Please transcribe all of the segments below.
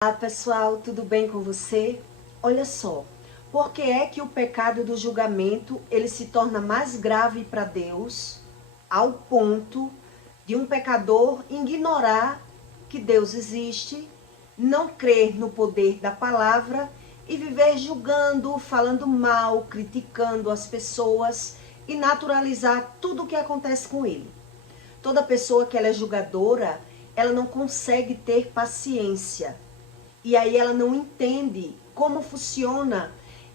Olá pessoal, tudo bem com você? Olha só, por que é que o pecado do julgamento ele se torna mais grave para Deus ao ponto de um pecador ignorar que Deus existe, não crer no poder da palavra e viver julgando, falando mal, criticando as pessoas e naturalizar tudo o que acontece com ele? Toda pessoa que ela é julgadora, ela não consegue ter paciência. E aí ela não entende como funciona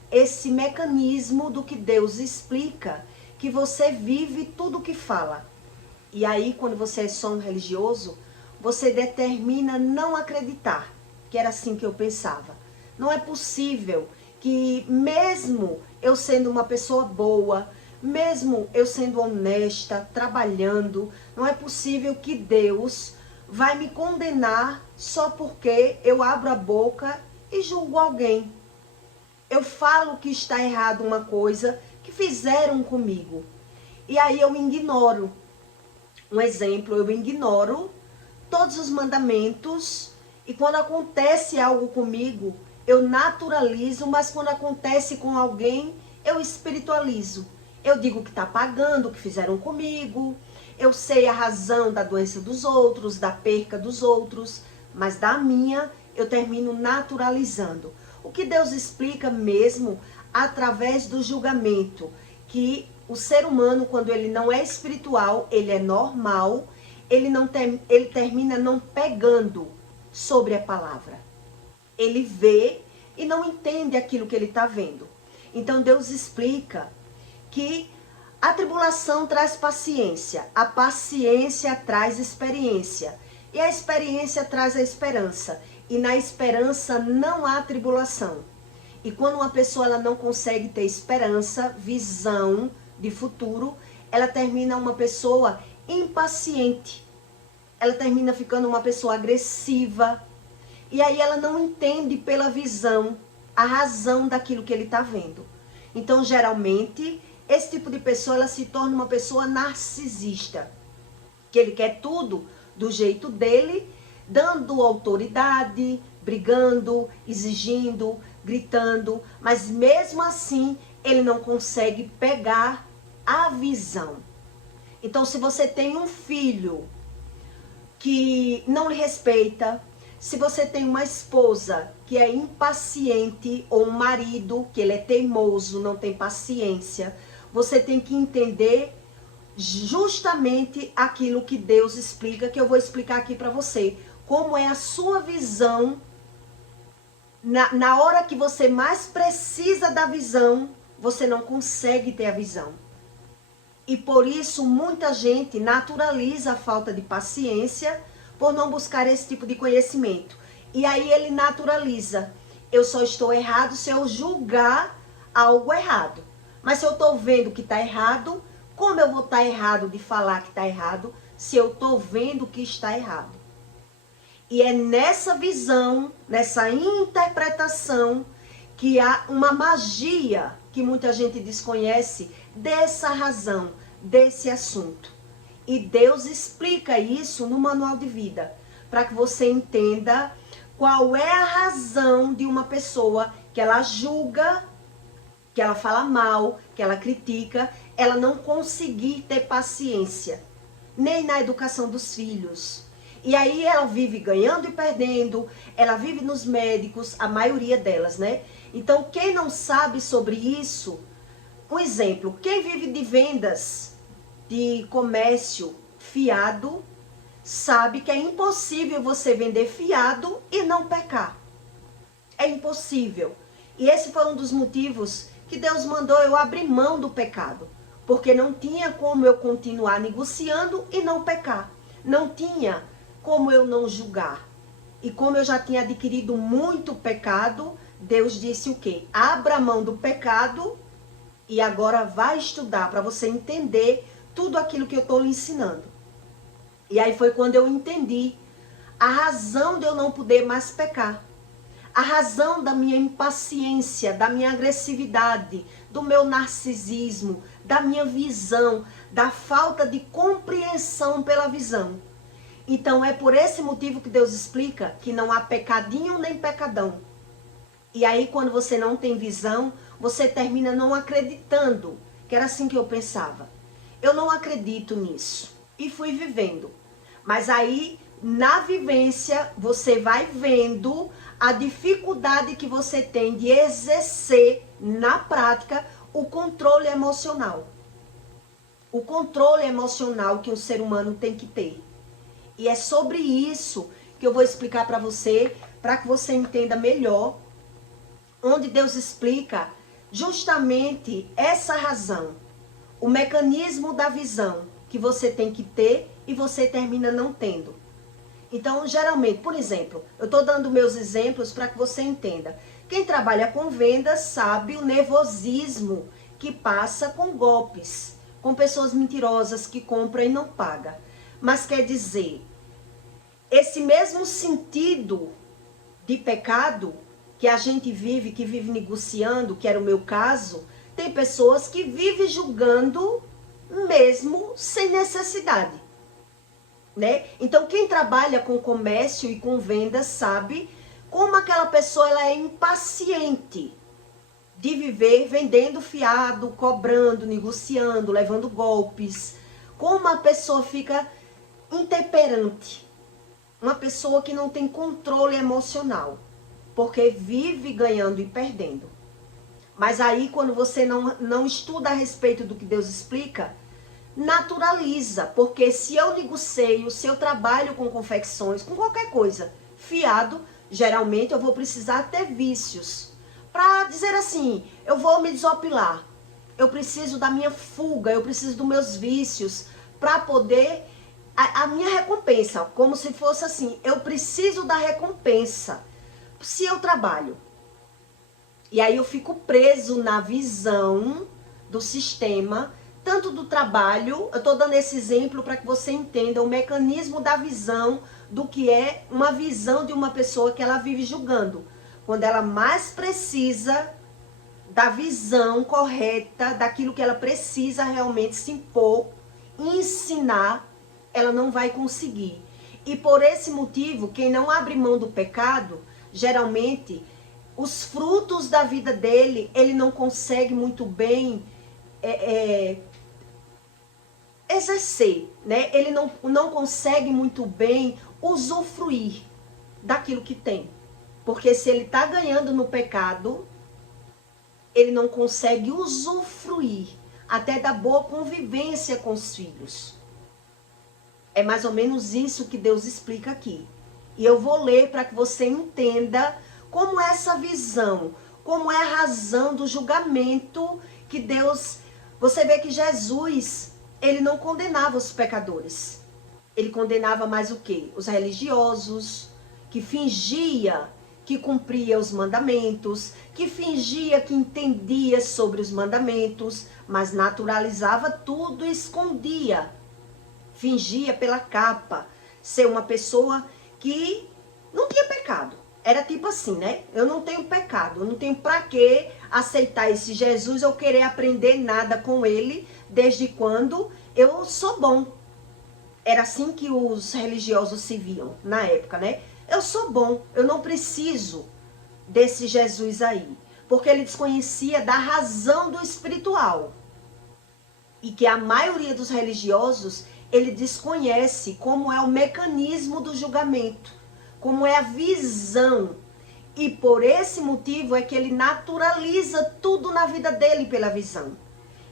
esse mecanismo do que Deus explica, que você vive tudo o que fala. E aí quando você é só um religioso, você determina não acreditar, que era assim que eu pensava. Não é possível que mesmo eu sendo uma pessoa boa, mesmo eu sendo honesta, trabalhando, não é possível que Deus vai me condenar só porque eu abro a boca e julgo alguém. Eu falo que está errado uma coisa que fizeram comigo. E aí eu ignoro. Um exemplo, eu ignoro todos os mandamentos e quando acontece algo comigo, eu naturalizo, mas quando acontece com alguém, eu espiritualizo. Eu digo que está pagando o que fizeram comigo, eu sei a razão da doença dos outros, da perca dos outros, mas da minha eu termino naturalizando. O que Deus explica mesmo através do julgamento, que o ser humano, quando ele não é espiritual, ele é normal, ele termina não pegando sobre a palavra. Ele vê e não entende aquilo que ele está vendo. Então Deus explica que a tribulação traz paciência, a paciência traz experiência, e a experiência traz a esperança, e na esperança não há tribulação. E quando uma pessoa ela não consegue ter esperança, visão de futuro, ela termina uma pessoa impaciente, ela termina ficando uma pessoa agressiva, e aí ela não entende pela visão a razão daquilo que ele está vendo. Então, geralmente, esse tipo de pessoa, ela se torna uma pessoa narcisista, que ele quer tudo do jeito dele, dando autoridade, brigando, exigindo, gritando, mas mesmo assim, ele não consegue pegar a visão. Então, se você tem um filho que não lhe respeita, se você tem uma esposa que é impaciente ou um marido que ele é teimoso, não tem paciência, você tem que entender justamente aquilo que Deus explica, que eu vou explicar aqui para você. Como é a sua visão na hora que você mais precisa da visão, você não consegue ter a visão. E por isso muita gente naturaliza a falta de paciência por não buscar esse tipo de conhecimento. E aí ele naturaliza. Eu só estou errado se eu julgar algo errado. Mas se eu estou vendo que está errado, como eu vou estar errado de falar que está errado, se eu estou vendo que está errado? E é nessa visão, nessa interpretação, que há uma magia que muita gente desconhece dessa razão, desse assunto. E Deus explica isso no manual de vida, para que você entenda qual é a razão de uma pessoa que ela julga, que ela fala mal, que ela critica, ela não conseguir ter paciência, nem na educação dos filhos. E aí ela vive ganhando e perdendo, ela vive nos médicos, a maioria delas, né? Então, quem não sabe sobre isso, um exemplo, quem vive de vendas, de comércio fiado, sabe que é impossível você vender fiado e não pecar. É impossível. E esse foi um dos motivos que Deus mandou eu abrir mão do pecado. Porque não tinha como eu continuar negociando e não pecar. Não tinha como eu não julgar. E como eu já tinha adquirido muito pecado, Deus disse o quê? Abra mão do pecado e agora vai estudar para você entender tudo aquilo que eu estou lhe ensinando. E aí foi quando eu entendi a razão de eu não poder mais pecar. A razão da minha impaciência, da minha agressividade, do meu narcisismo, da minha visão, da falta de compreensão pela visão. Então é por esse motivo que Deus explica que não há pecadinho nem pecadão. E aí quando você não tem visão, você termina não acreditando, que era assim que eu pensava. Eu não acredito nisso. E fui vivendo. Mas aí, na vivência, você vai vendo a dificuldade que você tem de exercer na prática o controle emocional. O controle emocional que um ser humano tem que ter. E é sobre isso que eu vou explicar para que você entenda melhor, onde Deus explica justamente essa razão, o mecanismo da visão que você tem que ter e você termina não tendo. Então, geralmente, por exemplo, eu estou dando meus exemplos para que você entenda. Quem trabalha com vendas sabe o nervosismo que passa com golpes, com pessoas mentirosas que compram e não pagam. Mas quer dizer, esse mesmo sentido de pecado que a gente vive, que vive negociando, que era o meu caso, tem pessoas que vivem julgando mesmo sem necessidade. Né? Então, quem trabalha com comércio e com vendas sabe como aquela pessoa ela é impaciente de viver vendendo fiado, cobrando, negociando, levando golpes. Como a pessoa fica intemperante. Uma pessoa que não tem controle emocional, porque vive ganhando e perdendo. Mas aí, quando você não estuda a respeito do que Deus explica, naturaliza, porque se eu negocio, se eu trabalho com confecções, com qualquer coisa, fiado, geralmente eu vou precisar ter vícios. Para dizer assim, eu vou me desopilar, eu preciso da minha fuga, eu preciso dos meus vícios, para poder, a minha recompensa, como se fosse assim, eu preciso da recompensa, se eu trabalho. E aí eu fico preso na visão do sistema, tanto do trabalho, eu estou dando esse exemplo para que você entenda o mecanismo da visão, do que é uma visão de uma pessoa que ela vive julgando. Quando ela mais precisa da visão correta, daquilo que ela precisa realmente se impor, ensinar, ela não vai conseguir. E por esse motivo, quem não abre mão do pecado, geralmente, os frutos da vida dele, ele não consegue muito bem exercer, né? Ele não consegue muito bem usufruir daquilo que tem. Porque se ele está ganhando no pecado, ele não consegue usufruir até da boa convivência com os filhos. É mais ou menos isso que Deus explica aqui. E eu vou ler para que você entenda como é essa visão, como é a razão do julgamento que Deus... Você vê que Jesus, ele não condenava os pecadores. Ele condenava mais o quê? Os religiosos, que fingia que cumpria os mandamentos, que fingia que entendia sobre os mandamentos, mas naturalizava tudo e escondia. Fingia pela capa ser uma pessoa que não tinha pecado. Era tipo assim, né? Eu não tenho pecado, eu não tenho pra que aceitar esse Jesus, eu querer aprender nada com ele, desde quando eu sou bom. Era assim que os religiosos se viam na época, né? Eu sou bom, eu não preciso desse Jesus aí. Porque ele desconhecia da razão do espiritual. E que a maioria dos religiosos, ele desconhece como é o mecanismo do julgamento, como é a visão. E por esse motivo é que ele naturaliza tudo na vida dele pela visão.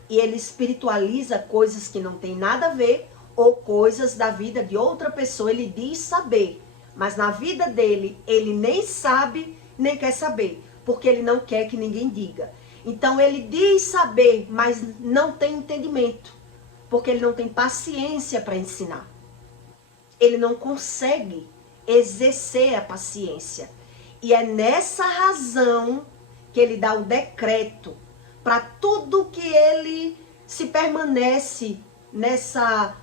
E ele espiritualiza coisas que não tem nada a ver, ou coisas da vida de outra pessoa, ele diz saber. Mas na vida dele, ele nem sabe, nem quer saber, porque ele não quer que ninguém diga. Então ele diz saber, mas não tem entendimento, porque ele não tem paciência para ensinar. Ele não consegue exercer a paciência. E é nessa razão que ele dá o decreto para tudo que ele se permanece nessa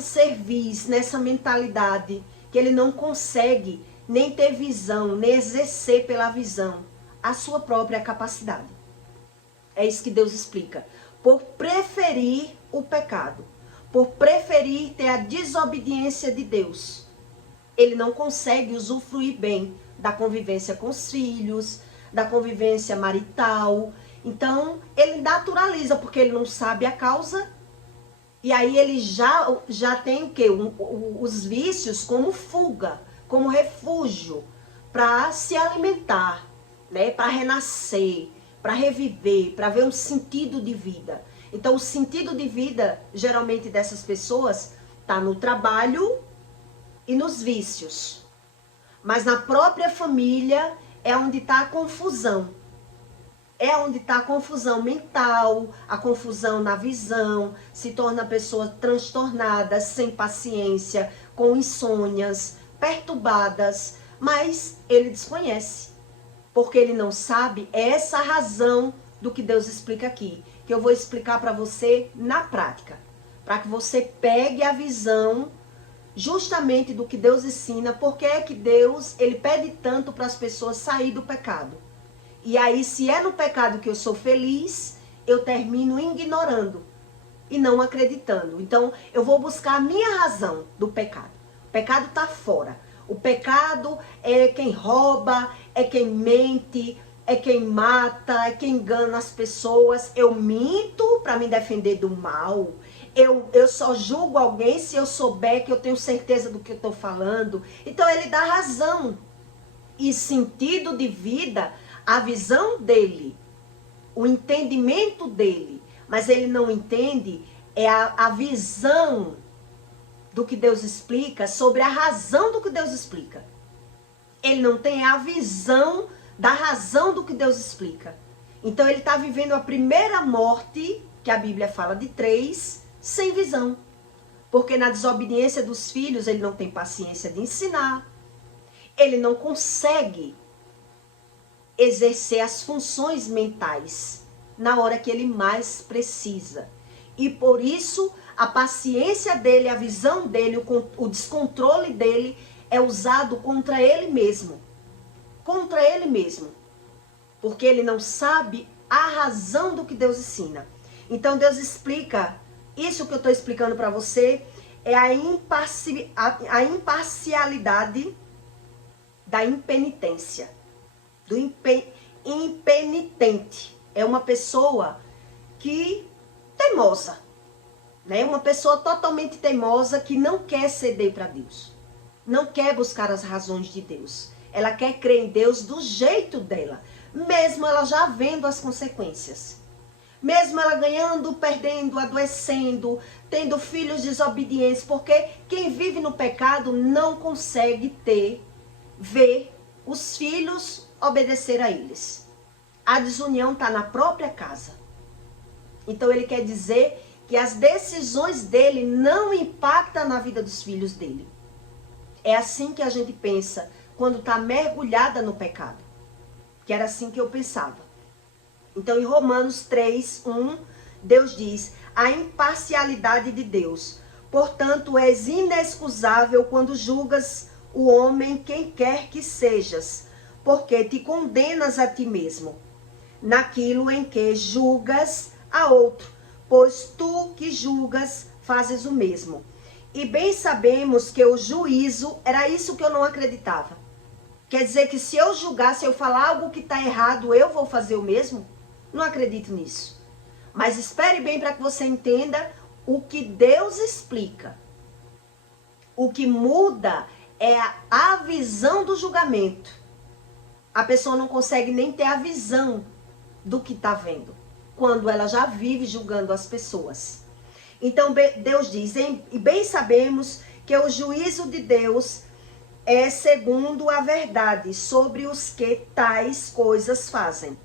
cerviz, nessa mentalidade, que ele não consegue nem ter visão, nem exercer pela visão a sua própria capacidade. É isso que Deus explica. Por preferir o pecado. por preferir ter a desobediência de Deus. Ele não consegue usufruir bem da convivência com os filhos, da convivência marital. Então, ele naturaliza, porque ele não sabe a causa. E aí ele já tem o quê? Os vícios como fuga, como refúgio, para se alimentar, né? Para renascer, para reviver, para ver um sentido de vida. Então, o sentido de vida, geralmente, dessas pessoas, está no trabalho e nos vícios. Mas na própria família é onde está a confusão. É onde está a confusão mental, a confusão na visão, se torna a pessoa transtornada, sem paciência, com insônias, perturbadas, mas ele desconhece, porque ele não sabe. É essa a razão do que Deus explica aqui, que eu vou explicar para você na prática, para que você pegue a visão justamente do que Deus ensina. Porque é que Deus, ele pede tanto para as pessoas sair do pecado. E aí, se é no pecado que eu sou feliz, eu termino ignorando e não acreditando. Então, eu vou buscar a minha razão do pecado. O pecado está fora. O pecado é quem rouba, é quem mente, é quem mata, é quem engana as pessoas. Eu minto para me defender do mal. Eu só julgo alguém se eu souber, que eu tenho certeza do que eu estou falando. Então, ele dá razão e sentido de vida, a visão dele, o entendimento dele, mas ele não entende a visão do que Deus explica, sobre a razão do que Deus explica. Ele não tem a visão da razão do que Deus explica. Então ele está vivendo a primeira morte, que a Bíblia fala de 3, sem visão. Porque na desobediência dos filhos ele não tem paciência de ensinar, ele não consegue exercer as funções mentais na hora que ele mais precisa. E por isso, a paciência dele, a visão dele, o descontrole dele é usado contra ele mesmo. Contra ele mesmo. Porque ele não sabe a razão do que Deus ensina. Então Deus explica, isso que eu estou explicando para você, é a imparcialidade da impenitência. Do impenitente. É uma pessoa que teimosa, né? Uma pessoa totalmente teimosa, que não quer ceder para Deus, não quer buscar as razões de Deus. Ela quer crer em Deus do jeito dela, mesmo ela já vendo as consequências, mesmo ela ganhando, perdendo, adoecendo, tendo filhos desobedientes. Porque quem vive no pecado não consegue ver os filhos obedecer a eles. A desunião está na própria casa. Então ele quer dizer que as decisões dele não impactam na vida dos filhos dele. É assim que a gente pensa quando está mergulhada no pecado. Que era assim que eu pensava. Então em Romanos 3:1, Deus diz: a imparcialidade de Deus. Portanto, és inexcusável quando julgas o homem, quem quer que sejas, porque te condenas a ti mesmo, naquilo em que julgas a outro, pois tu que julgas fazes o mesmo. E bem sabemos que o juízo, era isso que eu não acreditava. Quer dizer que se eu julgar, se eu falar algo que está errado, eu vou fazer o mesmo? Não acredito nisso. Mas espere bem para que você entenda o que Deus explica. O que muda é a visão do julgamento. A pessoa não consegue nem ter a visão do que está vendo, quando ela já vive julgando as pessoas. Então Deus diz: e bem sabemos que o juízo de Deus é segundo a verdade sobre os que tais coisas fazem.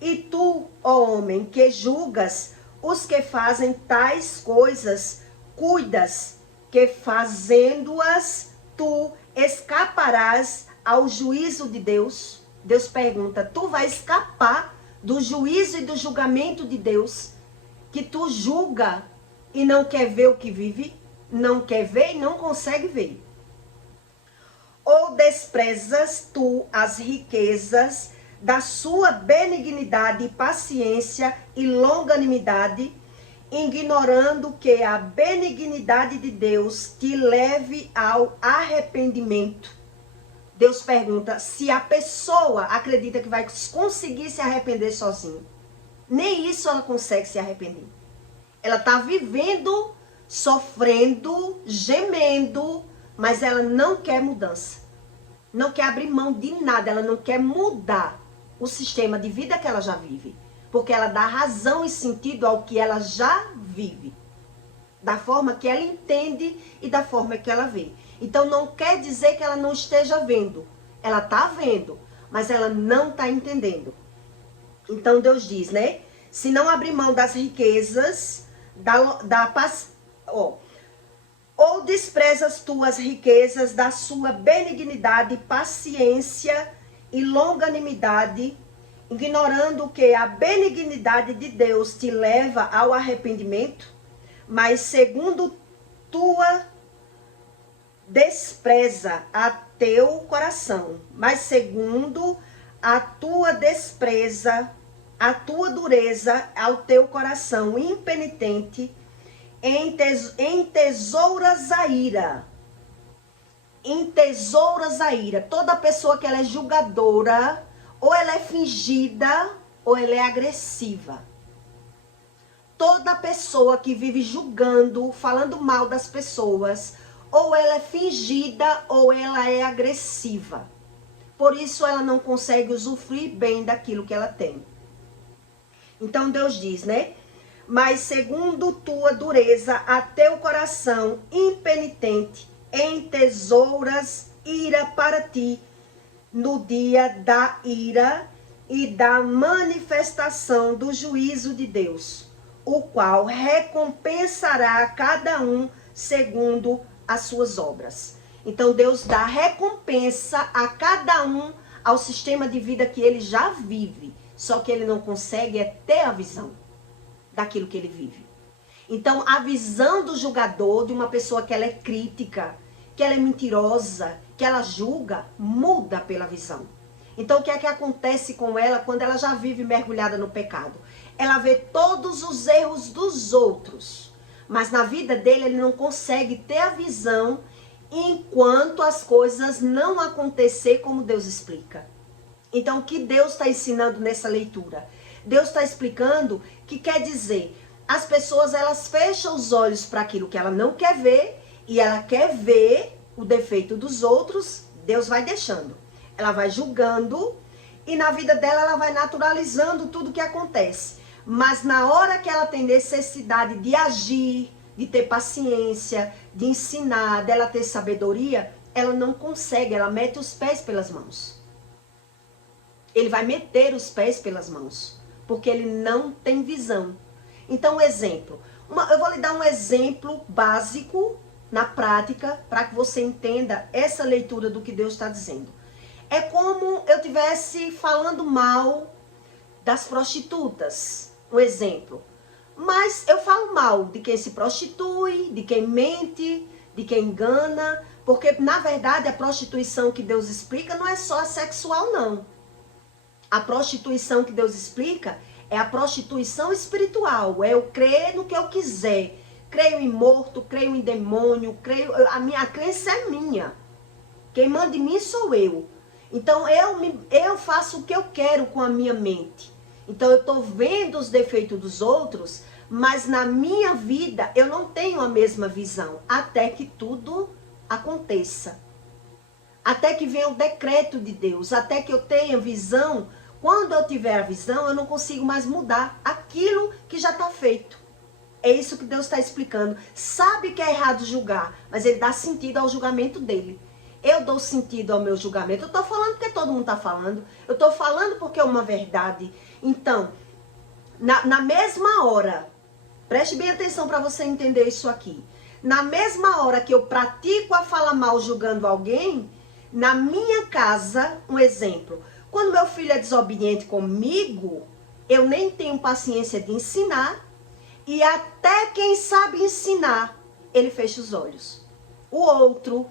E tu, ó homem, que julgas os que fazem tais coisas, cuidas que fazendo-as tu escaparás ao juízo de Deus. Deus pergunta: tu vai escapar do juízo e do julgamento de Deus, que tu julga e não quer ver o que vive? Não quer ver e não consegue ver. Ou desprezas tu as riquezas da sua benignidade, paciência e longanimidade, ignorando que a benignidade de Deus te leve ao arrependimento. Deus pergunta se a pessoa acredita que vai conseguir se arrepender sozinha. Nem isso ela consegue se arrepender. Ela está vivendo, sofrendo, gemendo, mas ela não quer mudança. Não quer abrir mão de nada, ela não quer mudar o sistema de vida que ela já vive. Porque ela dá razão e sentido ao que ela já vive. Da forma que ela entende e da forma que ela vê. Então não quer dizer que ela não esteja vendo. Ela está vendo, mas ela não está entendendo. Então Deus diz, né? Se não abrir mão das riquezas, ou desprezas tuas riquezas, da sua benignidade, paciência e longanimidade, ignorando que a benignidade de Deus te leva ao arrependimento, mas segundo tua despreza a teu coração, mas segundo a tua despreza, a tua dureza ao teu coração impenitente, entesouras a ira. Entesouras a ira. Toda pessoa que ela é julgadora, ou ela é fingida, ou ela é agressiva. Toda pessoa que vive julgando, falando mal das pessoas, ou ela é fingida, ou ela é agressiva. Por isso ela não consegue usufruir bem daquilo que ela tem. Então Deus diz, né? Mas segundo tua dureza, a teu coração impenitente, entesouras ira para ti, no dia da ira e da manifestação do juízo de Deus, o qual recompensará a cada um segundo as suas obras. Então Deus dá recompensa a cada um ao sistema de vida que ele já vive, só que ele não consegue ter a visão daquilo que ele vive. Então a visão do julgador, de uma pessoa que ela é crítica, que ela é mentirosa, que ela julga, muda pela visão. Então o que é que acontece com ela quando ela já vive mergulhada no pecado? Ela vê todos os erros dos outros, mas na vida dele ele não consegue ter a visão enquanto as coisas não acontecer como Deus explica. Então o que Deus está ensinando nessa leitura? Deus está explicando que quer dizer, as pessoas elas fecham os olhos para aquilo que ela não quer ver e ela quer ver o defeito dos outros, Deus vai deixando. Ela vai julgando e na vida dela ela vai naturalizando tudo que acontece. Mas na hora que ela tem necessidade de agir, de ter paciência, de ensinar, dela ter sabedoria, ela não consegue, ela mete os pés pelas mãos. Ele vai meter os pés pelas mãos, porque ele não tem visão. Então, exemplo. Eu vou lhe dar um exemplo básico, na prática, para que você entenda essa leitura do que Deus está dizendo. É como eu estivesse falando mal das prostitutas, um exemplo. Mas eu falo mal de quem se prostitui, de quem mente, de quem engana, porque na verdade a prostituição que Deus explica não é só a sexual, não. A prostituição que Deus explica é a prostituição espiritual, é eu crer no que eu quiser. Creio em morto, creio em demônio, a minha crença é minha. Quem manda em mim sou eu. Então eu faço o que eu quero com a minha mente. Então eu estou vendo os defeitos dos outros, mas na minha vida eu não tenho a mesma visão, até que tudo aconteça. Até que venha o decreto de Deus, até que eu tenha visão. Quando eu tiver a visão, eu não consigo mais mudar aquilo que já está feito. É isso que Deus está explicando. Sabe que é errado julgar, mas ele dá sentido ao julgamento dele. Eu dou sentido ao meu julgamento. Eu estou falando porque todo mundo está falando. Eu estou falando porque é uma verdade. Então, na mesma hora, preste bem atenção para você entender isso aqui. Na mesma hora que eu pratico a fala mal julgando alguém, na minha casa, um exemplo, quando meu filho é desobediente comigo, eu nem tenho paciência de ensinar, e até quem sabe ensinar, ele fecha os olhos. O outro,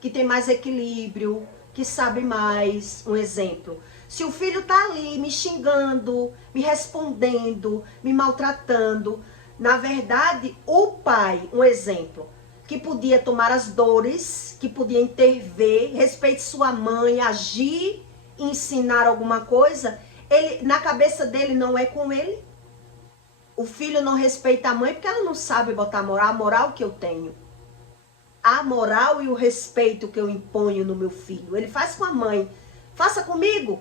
que tem mais equilíbrio, que sabe mais, um exemplo. Se o filho tá ali me xingando, me respondendo, me maltratando, Na verdade, o pai, um exemplo, que podia tomar as dores, que podia intervir, respeite sua mãe, agir, ensinar alguma coisa, ele, na cabeça dele não é com ele. O filho não respeita a mãe porque ela não sabe botar a moral que eu tenho. A moral e o respeito que eu imponho no meu filho. Ele faz com a mãe. Faça comigo,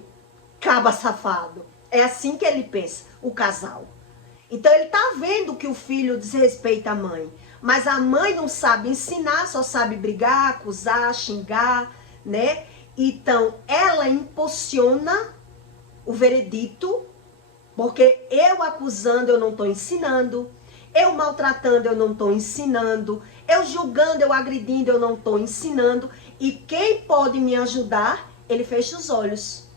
caba safado. É assim que ele pensa, o casal. Então ele tá vendo que o filho desrespeita a mãe. Mas a mãe não sabe ensinar, só sabe brigar, acusar, xingar, né? Então ela impulsiona o veredito, porque eu acusando eu não estou ensinando, eu maltratando eu não estou ensinando, eu julgando, eu agredindo eu não estou ensinando. E quem pode me ajudar, ele fecha os olhos,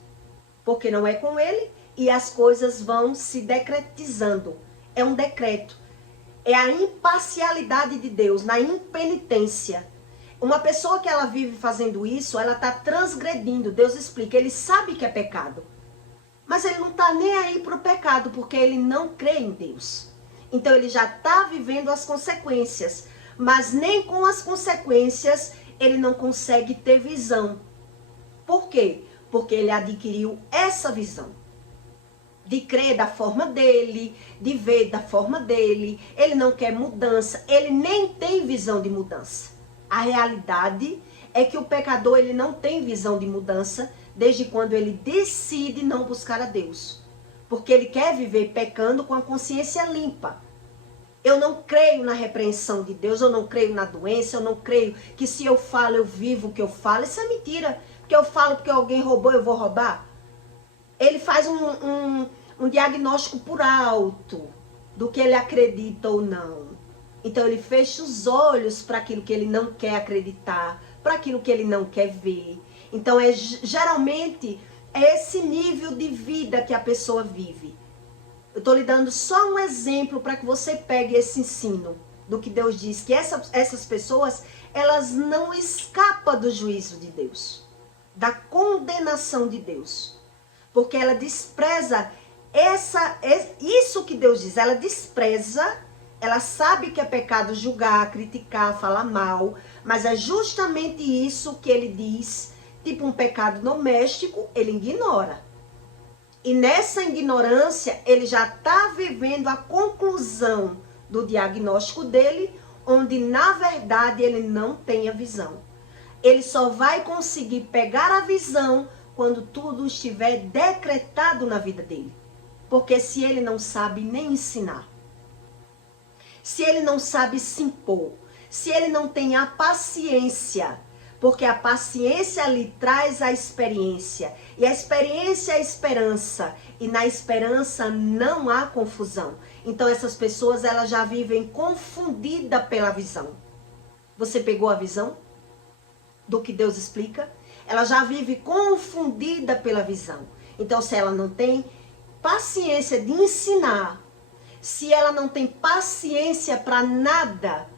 porque não é com ele e as coisas vão se decretizando. É um decreto. É a imparcialidade de Deus, na impenitência. Uma pessoa que ela vive fazendo isso, ela está transgredindo. Deus explica, ele sabe que é pecado. Mas ele não está nem aí para o pecado, porque ele não crê em Deus. Então ele já está vivendo as consequências. Mas nem com as consequências ele não consegue ter visão. Por quê? Porque ele adquiriu essa visão. De crer da forma dele, de ver da forma dele. Ele não quer mudança, ele nem tem visão de mudança. A realidade é que o pecador ele não tem visão de mudança desde quando ele decide não buscar a Deus. Porque ele quer viver pecando com a consciência limpa. Eu não creio na repreensão de Deus, eu não creio na doença, eu não creio que se eu falo, eu vivo o que eu falo. Isso é mentira. Porque eu falo porque alguém roubou, eu vou roubar. Ele faz um diagnóstico por alto do que ele acredita ou não. Então ele fecha os olhos para aquilo que ele não quer acreditar, para aquilo que ele não quer ver. Então geralmente é esse nível de vida que a pessoa vive. Eu estou lhe dando só um exemplo para que você pegue esse ensino do que Deus diz, que essas pessoas, elas não escapam do juízo de Deus, da condenação de Deus. Porque ela despreza isso que Deus diz, ela despreza, ela sabe que é pecado julgar, criticar, falar mal, mas é justamente isso que ele diz, tipo um pecado doméstico, ele ignora. E nessa ignorância, ele já está vivendo a conclusão do diagnóstico dele, onde na verdade ele não tem a visão. Ele só vai conseguir pegar a visão quando tudo estiver decretado na vida dele. Porque se ele não sabe nem ensinar, se ele não sabe se impor, se ele não tem a paciência, porque a paciência lhe traz a experiência, e a experiência é a esperança, e na esperança não há confusão. Então essas pessoas, elas já vivem confundidas pela visão. Você pegou a visão do que Deus explica? Ela já vive confundida pela visão. Então se ela não tem paciência de ensinar, se ela não tem paciência para nada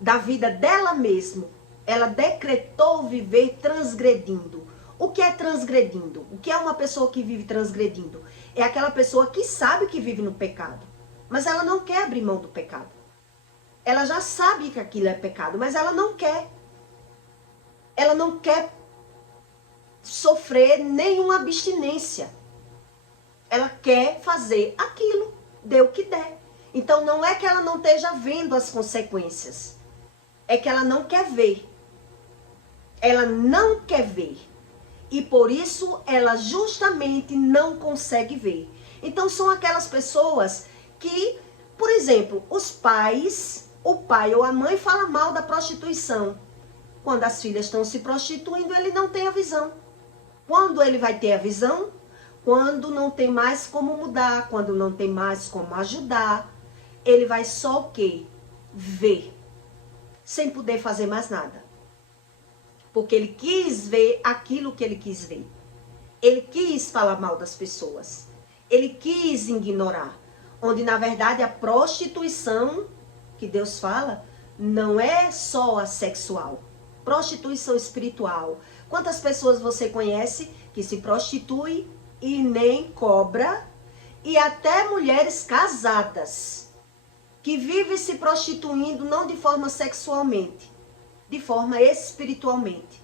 da vida dela mesma, ela decretou viver transgredindo. O que é transgredindo? O que é uma pessoa que vive transgredindo? É aquela pessoa que sabe que vive no pecado, mas ela não quer abrir mão do pecado. Ela já sabe que aquilo é pecado, mas ela não quer. Ela não quer sofrer nenhuma abstinência. Ela quer fazer aquilo, dê o que der. Então não é que ela não esteja vendo as consequências. É que ela não quer ver. Ela não quer ver. E por isso ela justamente não consegue ver. Então são aquelas pessoas que, por exemplo, os pais, o pai ou a mãe fala mal da prostituição. Quando as filhas estão se prostituindo, ele não tem a visão. Quando ele vai ter a visão? Quando não tem mais como mudar, quando não tem mais como ajudar, ele vai só o quê? Ver. Sem poder fazer mais nada. Porque ele quis ver aquilo que ele quis ver. Ele quis falar mal das pessoas. Ele quis ignorar. Onde, na verdade, a prostituição que Deus fala não é só a sexual. Prostituição espiritual. Quantas pessoas você conhece que se prostituem e nem cobra? E até mulheres casadas. que vive se prostituindo não de forma sexualmente, de forma espiritualmente.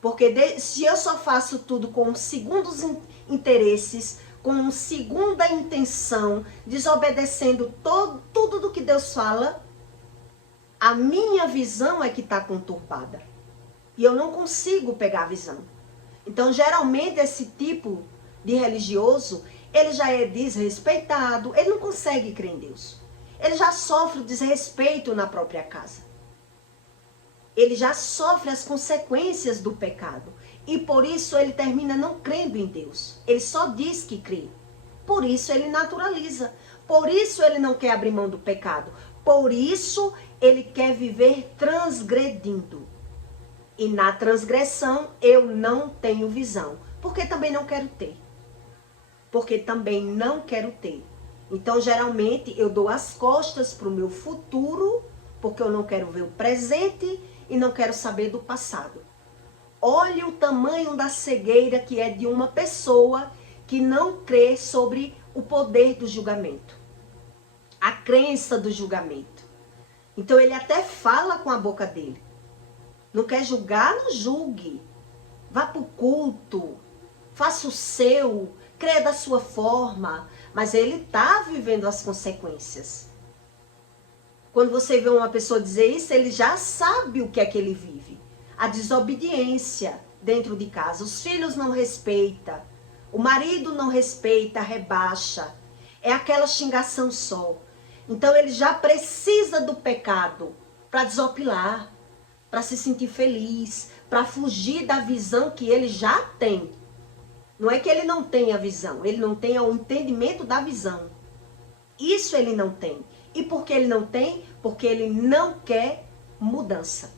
Porque se eu só faço tudo com segundos interesses, com segunda intenção, desobedecendo tudo do que Deus fala, a minha visão é que está conturbada. E eu não consigo pegar a visão. Então, geralmente, esse tipo de religioso, ele já é desrespeitado, ele não consegue crer em Deus. Ele já sofre desrespeito na própria casa. Ele já sofre as consequências do pecado. E por isso ele termina não crendo em Deus. Ele só diz que crê. Por isso ele naturaliza. Por isso ele não quer abrir mão do pecado. Por isso ele quer viver transgredindo. E na transgressão eu não tenho visão. Porque também não quero ter. Porque também não quero ter. Então, geralmente, eu dou as costas para o meu futuro, porque eu não quero ver o presente e não quero saber do passado. Olhe o tamanho da cegueira que é de uma pessoa que não crê sobre o poder do julgamento. A crença do julgamento. Então, ele até fala com a boca dele. Não quer julgar? Não julgue. Vá para o culto. Faça o seu. Crê da sua forma. Mas ele está vivendo as consequências. Quando você vê uma pessoa dizer isso, ele já sabe o que é que ele vive. A desobediência dentro de casa. Os filhos não respeitam. O marido não respeita, rebaixa. É aquela xingação só. Então ele já precisa do pecado para desopilar, para se sentir feliz, para fugir da visão que ele já tem. Não é que ele não tenha visão, ele não tem o entendimento da visão. Isso ele não tem. E por que ele não tem? Porque ele não quer mudança.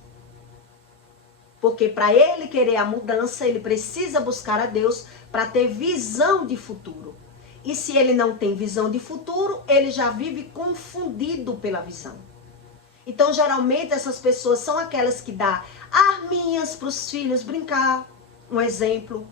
Porque para ele querer a mudança, ele precisa buscar a Deus para ter visão de futuro. E se ele não tem visão de futuro, ele já vive confundido pela visão. Então, geralmente, essas pessoas são aquelas que dão arminhas para os filhos brincar. Um exemplo,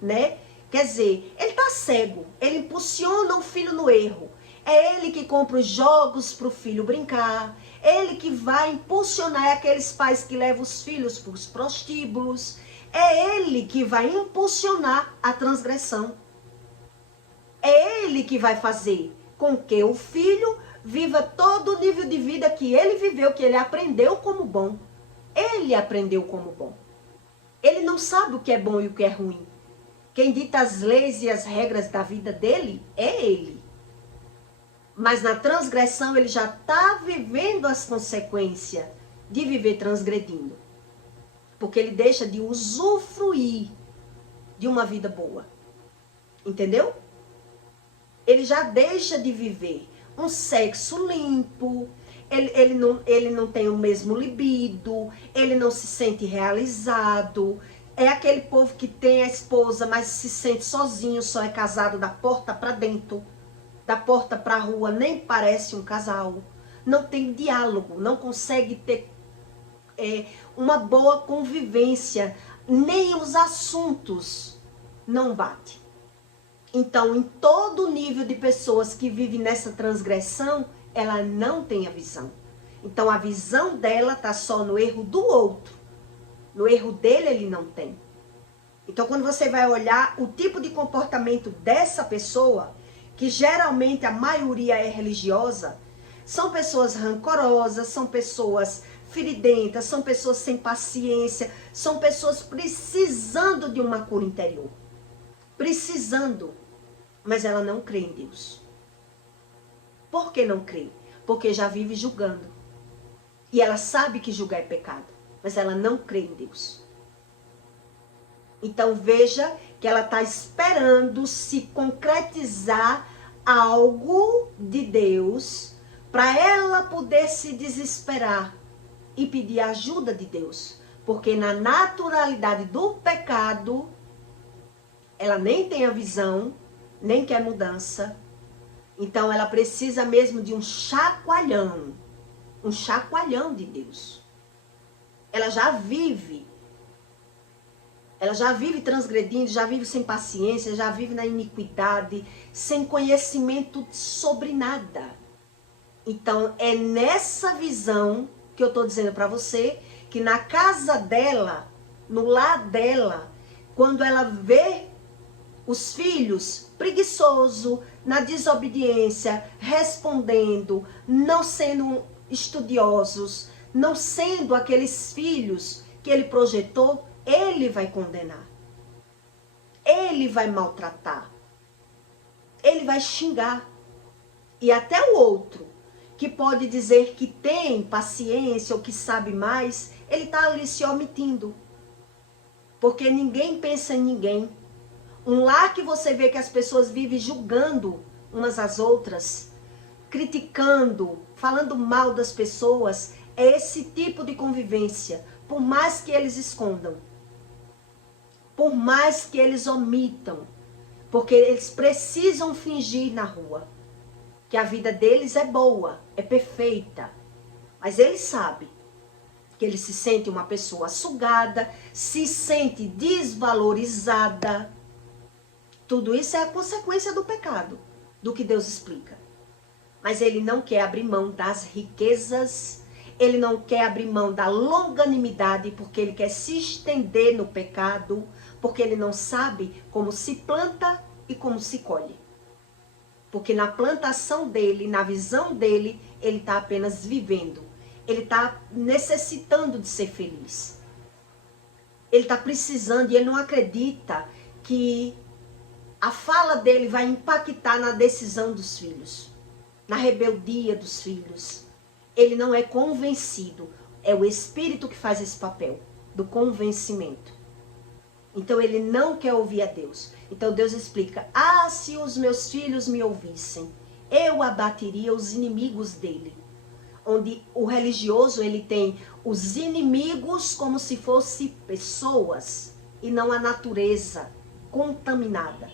né? Quer dizer, ele está cego, ele impulsiona o filho no erro. É ele que compra os jogos para o filho brincar. É ele que vai impulsionar aqueles pais que levam os filhos para os prostíbulos. É ele que vai impulsionar a transgressão. É ele que vai fazer com que o filho viva todo o nível de vida que ele viveu, que ele aprendeu como bom. Ele aprendeu como bom. Ele não sabe o que é bom e o que é ruim. Quem dita as leis e as regras da vida dele é ele. Mas na transgressão ele já está vivendo as consequências de viver transgredindo. Porque ele deixa de usufruir de uma vida boa. Entendeu? Ele já deixa de viver um sexo limpo, ele não tem o mesmo libido, ele não se sente realizado. É aquele povo que tem a esposa, mas se sente sozinho, só é casado da porta para dentro, da porta para a rua, nem parece um casal. Não tem diálogo, não consegue ter uma boa convivência, nem os assuntos não batem. Então, em todo nível de pessoas que vivem nessa transgressão, ela não tem a visão. Então, a visão dela está só no erro do outro. No erro dele, ele não tem. Então, quando você vai olhar o tipo de comportamento dessa pessoa, que geralmente a maioria é religiosa, são pessoas rancorosas, são pessoas feridentas, são pessoas sem paciência, são pessoas precisando de uma cura interior. Precisando. Mas ela não crê em Deus. Por que não crê? Porque já vive julgando. E ela sabe que julgar é pecado. Mas ela não crê em Deus. Então veja que ela está esperando se concretizar algo de Deus para ela poder se desesperar e pedir ajuda de Deus. Porque na naturalidade do pecado, ela nem tem a visão, nem quer mudança. Então ela precisa mesmo de um chacoalhão de Deus. Ela já vive transgredindo, já vive sem paciência, já vive na iniquidade, sem conhecimento sobre nada. Então, é nessa visão que eu estou dizendo para você, que na casa dela, no lar dela, quando ela vê os filhos preguiçosos, na desobediência, respondendo, não sendo estudiosos, não sendo aqueles filhos que ele projetou, ele vai condenar. Ele vai maltratar. Ele vai xingar. E até o outro, que pode dizer que tem paciência ou que sabe mais, ele está ali se omitindo. Porque ninguém pensa em ninguém. Um lar que você vê que as pessoas vivem julgando umas às outras, criticando, falando mal das pessoas, é esse tipo de convivência. Por mais que eles escondam, por mais que eles omitam, porque eles precisam fingir na rua que a vida deles é boa, é perfeita. Mas ele sabe que ele se sente uma pessoa sugada, se sente desvalorizada. Tudo isso é a consequência do pecado, do que Deus explica. Mas ele não quer abrir mão das riquezas, ele não quer abrir mão da longanimidade, porque ele quer se estender no pecado, porque ele não sabe como se planta e como se colhe. Porque na plantação dele, na visão dele, ele está apenas vivendo. Ele está necessitando de ser feliz. Ele está precisando e ele não acredita que a fala dele vai impactar na decisão dos filhos, na rebeldia dos filhos. Ele não é convencido. É o Espírito que faz esse papel, do convencimento. Então ele não quer ouvir a Deus. Então Deus explica: ah, se os meus filhos me ouvissem, eu abateria os inimigos dele. Onde o religioso, ele tem os inimigos como se fossem pessoas e não a natureza contaminada.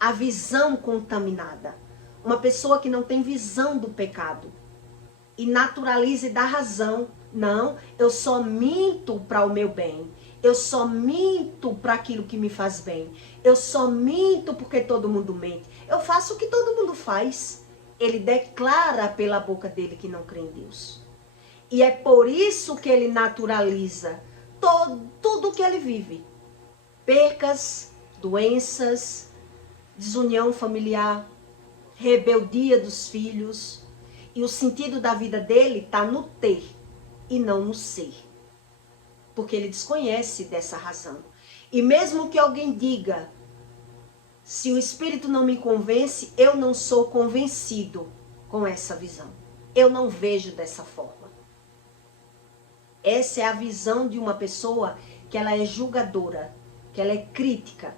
A visão contaminada. Uma pessoa que não tem visão do pecado e naturaliza e dá razão. Não, eu só minto para o meu bem. Eu só minto para aquilo que me faz bem. Eu só minto porque todo mundo mente. Eu faço o que todo mundo faz. Ele declara pela boca dele que não crê em Deus. E é por isso que ele naturaliza tudo o que ele vive. Percas, doenças, desunião familiar, rebeldia dos filhos. E o sentido da vida dele está no ter e não no ser. Porque ele desconhece dessa razão. E mesmo que alguém diga, se o Espírito não me convence, eu não sou convencido com essa visão. Eu não vejo dessa forma. Essa é a visão de uma pessoa que ela é julgadora, que ela é crítica.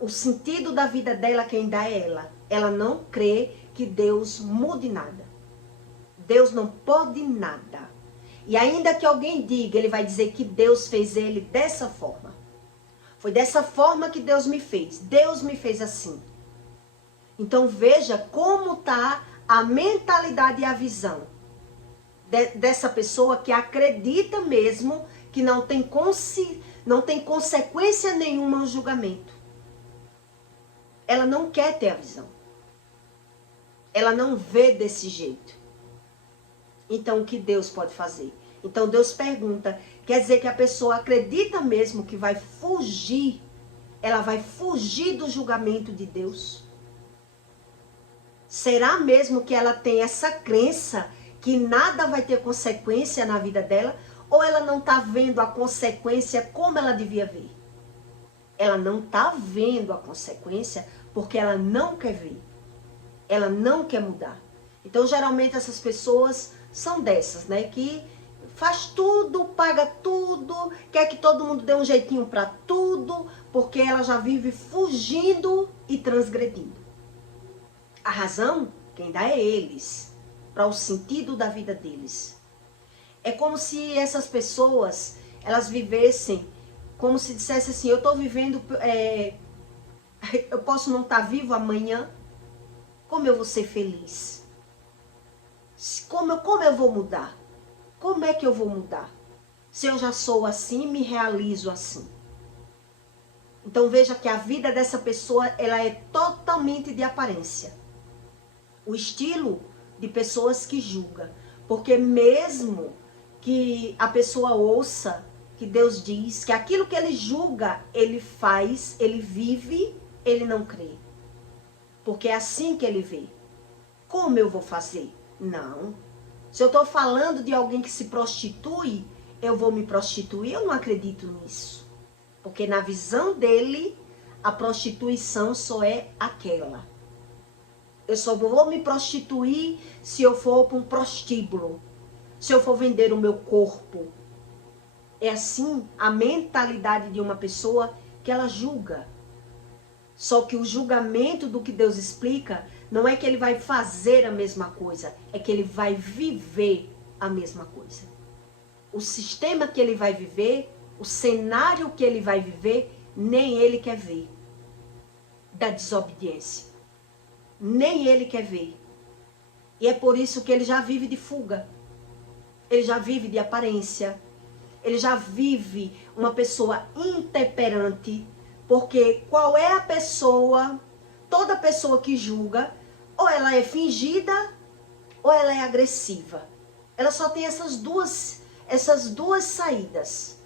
O sentido da vida dela, quem dá é ela. Ela não crê que Deus mude nada. Deus não pode nada. E ainda que alguém diga, ele vai dizer que Deus fez ele dessa forma. Foi dessa forma que Deus me fez. Deus me fez assim. Então veja como está a mentalidade e a visão dessa pessoa que acredita mesmo que não tem consequência nenhuma no julgamento. Ela não quer ter a visão. Ela não vê desse jeito. Então, o que Deus pode fazer? Então, Deus pergunta, quer dizer que a pessoa acredita mesmo que vai fugir, ela vai fugir do julgamento de Deus? Será mesmo que ela tem essa crença que nada vai ter consequência na vida dela? Ou ela não está vendo a consequência como ela devia ver? Ela não está vendo a consequência porque ela não quer ver. Ela não quer mudar. Então, geralmente, essas pessoas são dessas, né? Que faz tudo, paga tudo, quer que todo mundo dê um jeitinho para tudo, porque ela já vive fugindo e transgredindo. A razão, quem dá é eles, para o sentido da vida deles. É como se essas pessoas, elas vivessem, como se dissesse assim, eu estou vivendo, eu posso não estar vivo amanhã, como eu vou ser feliz? Como eu vou mudar? Como é que eu vou mudar? Se eu já sou assim, me realizo assim. Então veja que a vida dessa pessoa, ela é totalmente de aparência. O estilo de pessoas que julgam. Porque mesmo que a pessoa ouça que Deus diz, que aquilo que ele julga, ele faz, ele vive, ele não crê. Porque é assim que ele vê. Como eu vou fazer? Não. Se eu estou falando de alguém que se prostitui, eu vou me prostituir? Eu não acredito nisso. Porque na visão dele, a prostituição só é aquela. Eu só vou me prostituir se eu for para um prostíbulo. Se eu for vender o meu corpo. É assim a mentalidade de uma pessoa que ela julga. Só que o julgamento do que Deus explica não é que ele vai fazer a mesma coisa, é que ele vai viver a mesma coisa. O sistema que ele vai viver, o cenário que ele vai viver, nem ele quer ver. Da desobediência. Nem ele quer ver. E é por isso que ele já vive de fuga. Ele já vive de aparência. Ele já vive uma pessoa intemperante. Porque qual é a pessoa, toda pessoa que julga, ou ela é fingida, ou ela é agressiva. Ela só tem essas duas saídas.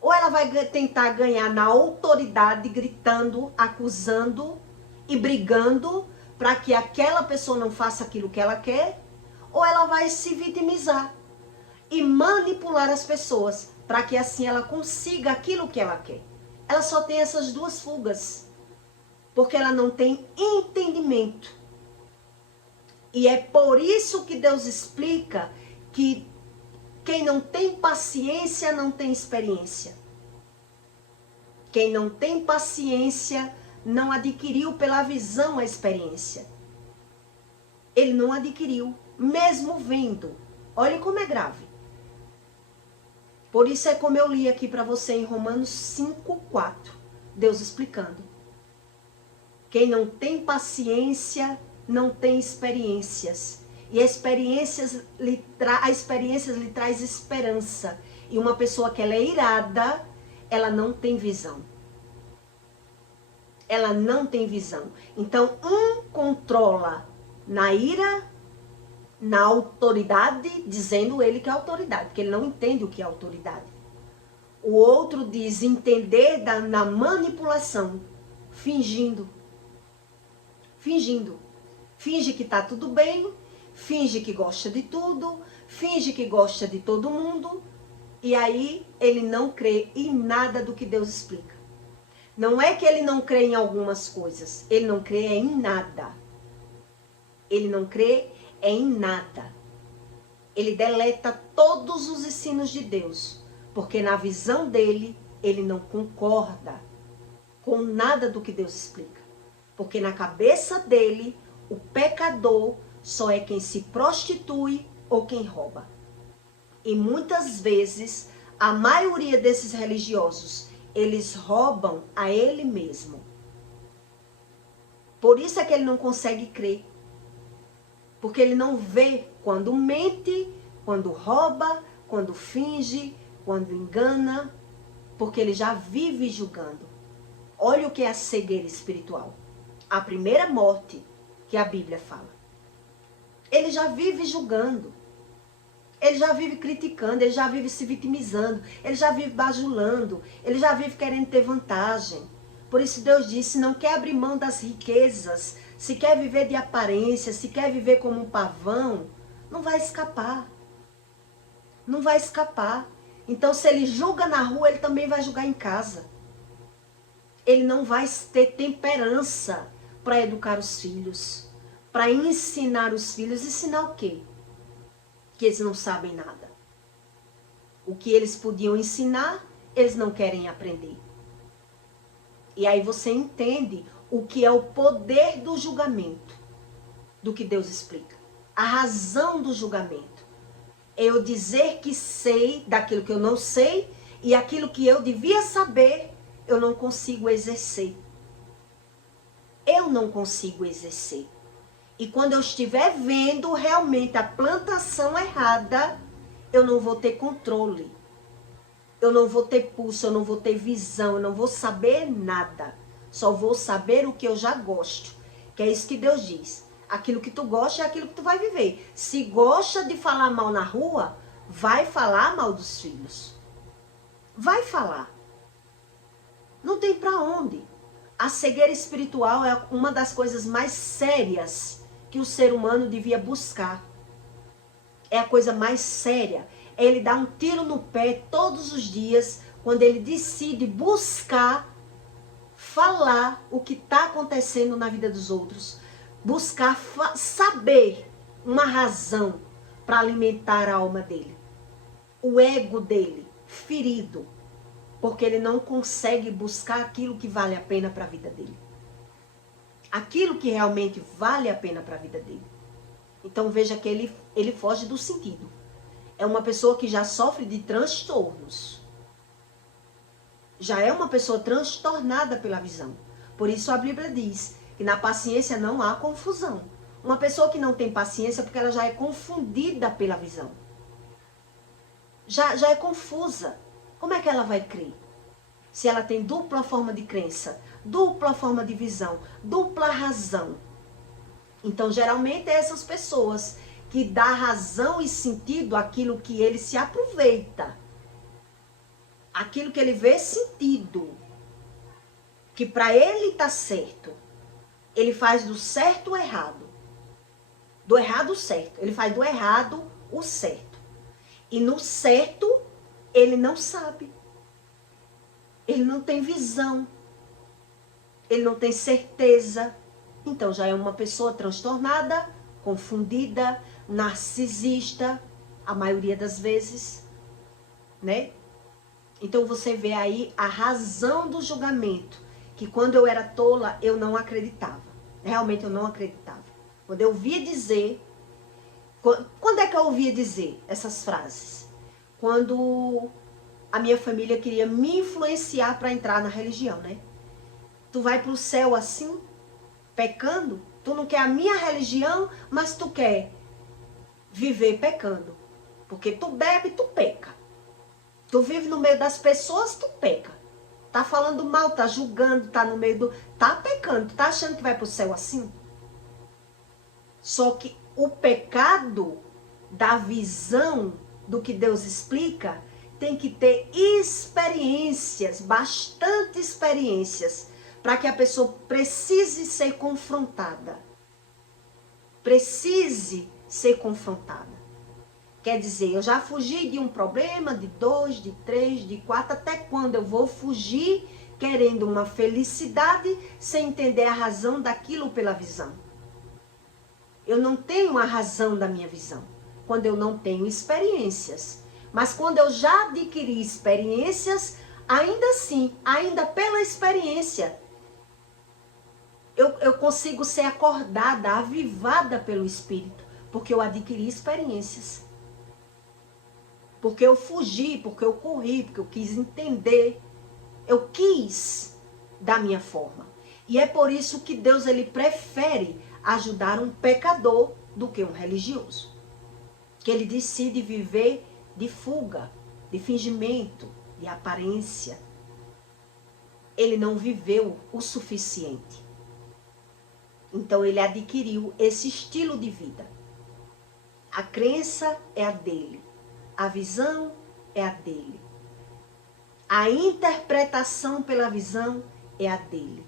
Ou ela vai tentar ganhar na autoridade, gritando, acusando e brigando para que aquela pessoa não faça aquilo que ela quer, ou ela vai se vitimizar e manipular as pessoas para que assim ela consiga aquilo que ela quer. Ela só tem essas duas fugas, porque ela não tem entendimento. E é por isso que Deus explica que quem não tem paciência não tem experiência. Quem não tem paciência não adquiriu pela visão a experiência. Ele não adquiriu, mesmo vendo. Olha como é grave. Por isso é como eu li aqui para você em Romanos 5:4. Deus explicando. Quem não tem paciência não tem experiências. E a experiências lhe traz esperança. E uma pessoa que ela é irada, ela não tem visão. Ela não tem visão. Então, um controla na ira, na autoridade, dizendo ele que é autoridade, porque ele não entende o que é autoridade. O outro diz entender na manipulação, fingindo. Fingindo. Finge que está tudo bem, finge que gosta de tudo, finge que gosta de todo mundo, e aí ele não crê em nada do que Deus explica. Não é que ele não crê em algumas coisas, ele não crê em nada. Ele não crê em nada. Ele deleta todos os ensinos de Deus, porque na visão dele, ele não concorda com nada do que Deus explica. Porque na cabeça dele, o pecador só é quem se prostitui ou quem rouba. E muitas vezes, a maioria desses religiosos, eles roubam a ele mesmo. Por isso é que ele não consegue crer. Porque ele não vê quando mente, quando rouba, quando finge, quando engana. Porque ele já vive julgando. Olha o que é a cegueira espiritual. A primeira morte que a Bíblia fala. Ele já vive julgando. Ele já vive criticando, ele já vive se vitimizando, ele já vive bajulando, ele já vive querendo ter vantagem. Por isso Deus disse, se não quer abrir mão das riquezas, se quer viver de aparência, se quer viver como um pavão, não vai escapar. Não vai escapar. Então se ele julga na rua, ele também vai julgar em casa. Ele não vai ter temperança para educar os filhos, para ensinar os filhos. Ensinar o quê? Que eles não sabem nada. O que eles podiam ensinar, eles não querem aprender. E aí você entende o que é o poder do julgamento, do que Deus explica. A razão do julgamento é eu dizer que sei daquilo que eu não sei e aquilo que eu devia saber, eu não consigo exercer. Eu não consigo exercer. E quando eu estiver vendo realmente a plantação errada, eu não vou ter controle. Eu não vou ter pulso, eu não vou ter visão, eu não vou saber nada. Só vou saber o que eu já gosto. Que é isso que Deus diz. Aquilo que tu gosta é aquilo que tu vai viver. Se gosta de falar mal na rua, vai falar mal dos filhos. Vai falar. Não tem pra onde. A cegueira espiritual é uma das coisas mais sérias que o ser humano devia buscar. É a coisa mais séria. É ele dar um tiro no pé todos os dias, quando ele decide buscar falar o que está acontecendo na vida dos outros. Buscar saber uma razão para alimentar a alma dele. O ego dele, ferido. Porque ele não consegue buscar aquilo que vale a pena para a vida dele. Aquilo que realmente vale a pena para a vida dele. Então veja que ele foge do sentido. É uma pessoa que já sofre de transtornos. Já é uma pessoa transtornada pela visão. Por isso a Bíblia diz que na paciência não há confusão. Uma pessoa que não tem paciência porque ela já é confundida pela visão. Já é confusa. Como é que ela vai crer? Se ela tem dupla forma de crença, dupla forma de visão, dupla razão. Então, geralmente, é essas pessoas que dá razão e sentido àquilo que ele se aproveita. Aquilo que ele vê sentido. Que para ele tá certo. Ele faz do certo o errado. Do errado o certo. Ele faz do errado o certo. E no certo, ele não sabe. Ele não tem visão. Ele não tem certeza. Então já é uma pessoa transtornada, confundida, narcisista, a maioria das vezes, né? Então você vê aí a razão do julgamento, que quando eu era tola, eu não acreditava. Realmente eu não acreditava. Quando eu ouvia dizer, quando é que eu ouvia dizer essas frases? Quando a minha família queria me influenciar para entrar na religião, né? Tu vai pro céu assim, pecando? Tu não quer a minha religião, mas tu quer viver pecando. Porque tu bebe, tu peca. Tu vive no meio das pessoas, tu peca. Tá falando mal, tá julgando, tá no meio do... Tá pecando, tu tá achando que vai pro céu assim? Só que o pecado da visão do que Deus explica tem que ter experiências, bastante experiências, para que a pessoa precise ser confrontada. Precise ser confrontada. Quer dizer, eu já fugi de um problema, de 2, de 3, de 4, até quando eu vou fugir querendo uma felicidade sem entender a razão daquilo pela visão? Eu não tenho a razão da minha visão, quando eu não tenho experiências. Mas quando eu já adquiri experiências, ainda assim, ainda pela experiência, eu consigo ser acordada, avivada pelo Espírito, porque eu adquiri experiências. Porque eu fugi, porque eu corri, porque eu quis entender. Eu quis da minha forma. E é por isso que Deus ele prefere ajudar um pecador do que um religioso. Que ele decide viver de fuga, de fingimento, de aparência. Ele não viveu o suficiente. Então ele adquiriu esse estilo de vida. A crença é a dele. A visão é a dele. A interpretação pela visão é a dele.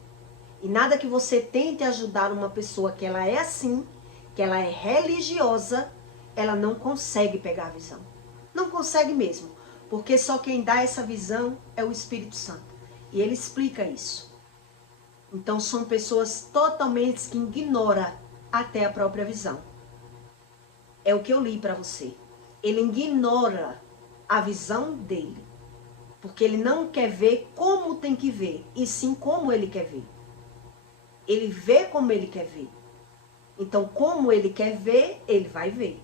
E nada que você tente ajudar uma pessoa que ela é assim, que ela é religiosa, ela não consegue pegar a visão. Não consegue mesmo. Porque só quem dá essa visão é o Espírito Santo. E ele explica isso. Então são pessoas totalmente que ignoram até a própria visão. É o que eu li para você. Ele ignora a visão dele. Porque ele não quer ver como tem que ver, e sim como ele quer ver. Ele vê como ele quer ver. Então, como ele quer ver, ele vai ver.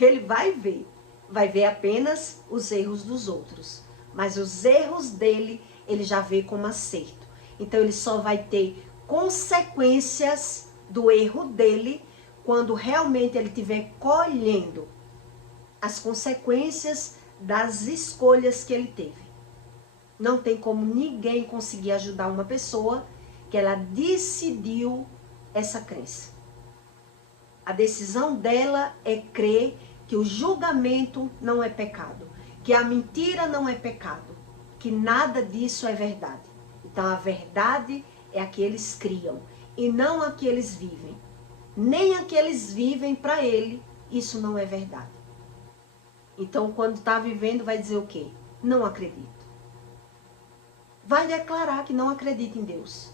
Ele vai ver. Vai ver apenas os erros dos outros. Mas os erros dele, ele já vê como acerto. Então, ele só vai ter consequências do erro dele quando realmente ele estiver colhendo as consequências das escolhas que ele teve. Não tem como ninguém conseguir ajudar uma pessoa que ela decidiu essa crença. A decisão dela é crer que o julgamento não é pecado, que a mentira não é pecado, que nada disso é verdade. Então a verdade é a que eles criam e não a que eles vivem. Nem a que eles vivem para ele, isso não é verdade. Então quando está vivendo vai dizer o quê? Não acredito. Vai declarar que não acredita em Deus.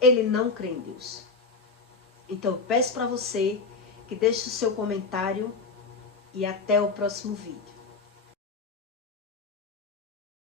Ele não crê em Deus. Então eu peço para você que deixe o seu comentário e até o próximo vídeo.